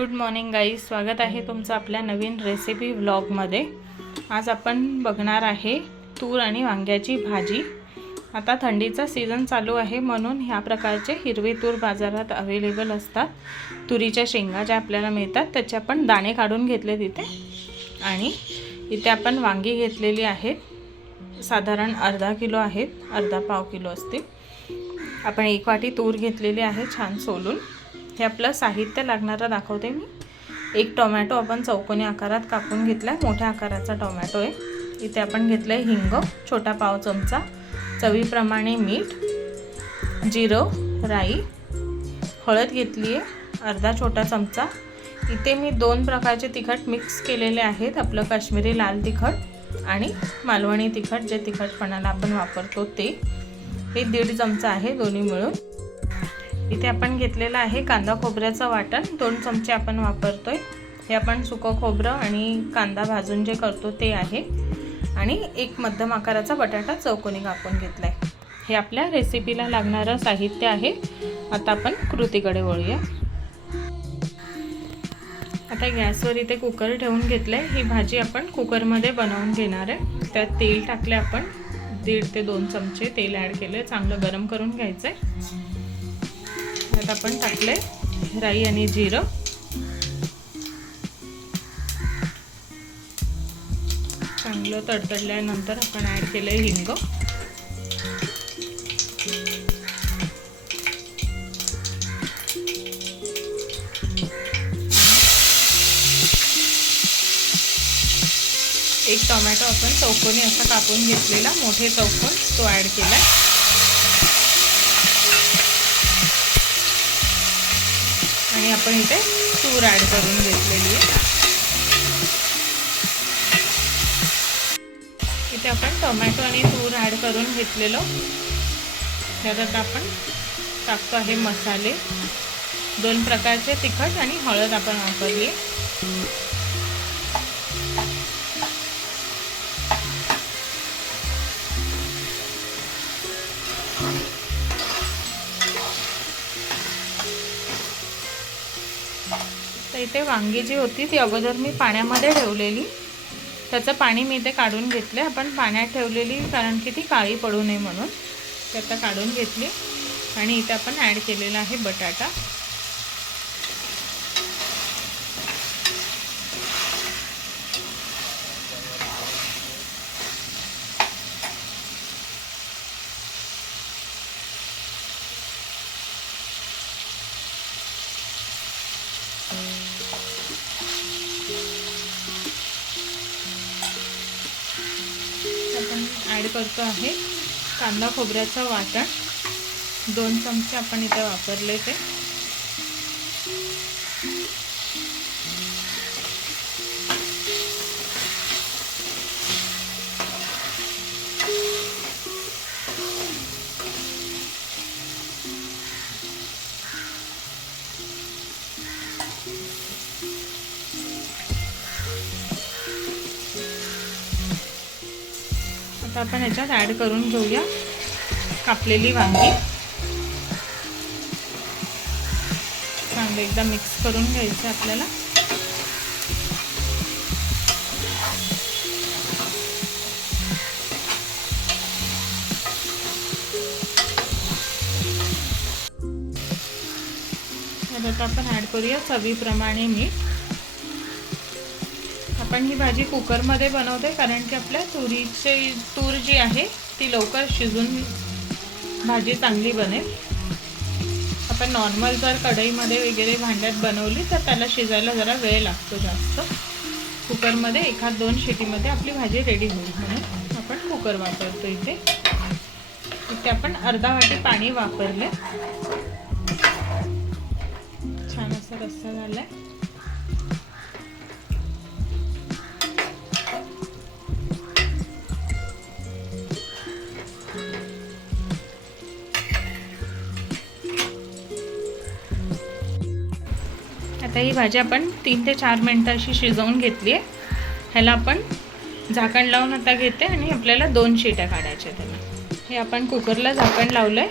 Good morning guys, स्वागत आहे तुमचं आपल्या नवीन रेसिपी व्लॉगमध्ये। आज आपण बघणार आहे तूर आणि वांग्याची भाजी। आता थंडीचा सीझन चालू आहे म्हणून ह्या प्रकारचे हिरवे तूर बाजारात अवेलेबल असतात। तुरीच्या शेंगा ज्या आपल्याला मिळतात त्याचे आपण दाणे काढून घेतले तिथे, आणि इथे आपण वांगी घेतलेली आहेत, साधारण अर्धा किलो आहेत, अर्धा पाव किलो असतील। आपण एक वाटी तूर घेतलेली आहे छान सोलून। हे आपलं साहित्य लागणारं दाखवते मी। एक टोमॅटो आपण चौकोनी आकारात कापून घेतलाय, मोठ्या आकाराचा टोमॅटो आहे। इथे आपण घेतलंय हिंग छोटा पाव चमचा, चवीप्रमाणे मीठ, जिरं, राई, हळद घेतली आहे अर्धा छोटा चमचा। इथे मी दोन प्रकारचे तिखट मिक्स केलेले आहेत, आपलं काश्मीरी लाल तिखट आणि मालवणी तिखट, जे तिखटपणाला आपण वापरतो ते। हे 1.5 चमचा आहे दोन्ही मिळून। इथे आपण घेतलेला आहे कांदा खोबऱ्याचं वाटण, 2 चमचे आपण वापरतोय। हे आपण सुकं खोबरं आणि कांदा भाजून जे करतो ते आहे, आणि एक मध्यम आकाराचा बटाटा चौकोनी कापून घेतलाय। हे आपल्या रेसिपीला लागणारं साहित्य आहे। आता आपण कृतीकडे वळूया। आता गॅसवर इथे कुकर ठेवून घेतलंय। ही भाजी आपण कुकरमध्ये बनवून घेणार आहे। त्यात तेल टाकले आपण, 1.5 ते 2 चमचे तेल ॲड केले, चांगलं गरम करून घ्यायचंय। त्यात आपण टाकले राई आणि जिरं, चांगलं तडतडल्यानंतर आपण ॲड केले हिंग, एक टोमॅटो आपण चौकोनी असा कापून घेतलेला, मोठे चौकोन, तो ॲड केला। आणि आपण इथे तूर ॲड करून घेतलेली आहे। इथे आपण टोमॅटो आणि तूर ॲड करून घेतलेलो। त्यात आपण टाकतो आहे मसाले, 2 प्रकारचे तिखट आणि हळद आपण वापरली। तर इथे वांगी जी होती ती अगोदर मी पाण्यामध्ये ठेवलेली, त्याचं पाणी मी इथे काढून घेतले। आपण पाण्यात ठेवलेली कारण की ती काळी पडू नये म्हणून, ते आता काढून घेतली। आणि इथे आपण ॲड केलेला आहे बटाटा। आपण ॲड करतो आहे कांदा खोबऱ्याचं वाटण, 2 चमचे आपण इथे वापरले ते। आता आपण याच्यात ॲड करून घेऊया कापलेली वांगी। चांगलं एकदा मिक्स करून घ्यायचं आपल्याला। आता आपण ॲड करूया चवीप्रमाणे मीठ। आपण ही भाजी कुकरमध्ये बनवते कारण की आपल्या तूर जी आहे ती लवकर शिजून भाजी चांगली बनेल। आपण नॉर्मल जर कढईमध्ये वगैरे भांड्यात बनवली तर त्याला शिजायला जरा वेळ लागतो जास्त। कुकरमध्ये 1-2 शिटीमध्ये आपली भाजी रेडी होईल म्हणून आपण कुकर वापरतो। इथे आपण अर्धा वाटी पाणी वापरले, छान असा रस्सा झालाय। आता ही भाजी आपण 3 ते 4 मिनिटं अशी शिजवून घेतली आहे। ह्याला आपण झाकण लावून आता घेते आणि आपल्याला 2 शिट्या काढायच्या त्याला। हे आपण कुकरला झाकण लावलंय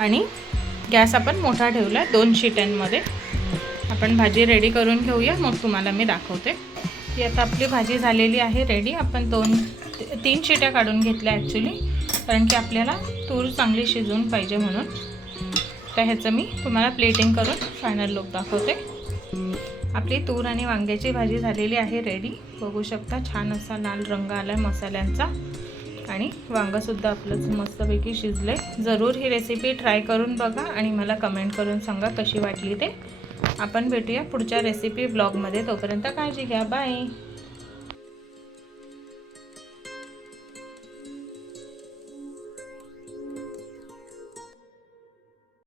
आणि गॅस आपण मोठा ठेवला 2 शिट्यांमध्ये। आपण भाजी रेडी करून घेऊया, मग तुम्हाला मी दाखवते. ही आता आपली भाजी झालेली आहे रेडी. आपण 2-3 शिट्या काढून घेतल्या ॲक्च्युली, कारण की आपल्याला तूर चांगली शिजवून पाहिजे म्हणून. तर ह्याचं मी तुम्हाला प्लेटिंग करून फायनल लुक दाखवते. आपली तूर आणि वांग्याची भाजी झालेली आहे रेडी. बघू शकता छान असा लाल रंग आला आहे मसाल्यांचा आणि वांगंसुद्धा आपलं मस्तपैकी शिजलं आहे. जरूर ही रेसिपी ट्राय करून बघा आणि मला कमेंट करून सांगा कशी वाटली ते. आपण भेटूया पुढच्या रेसिपी ब्लॉगमध्ये. तोपर्यंत काळजी घ्या. बाय.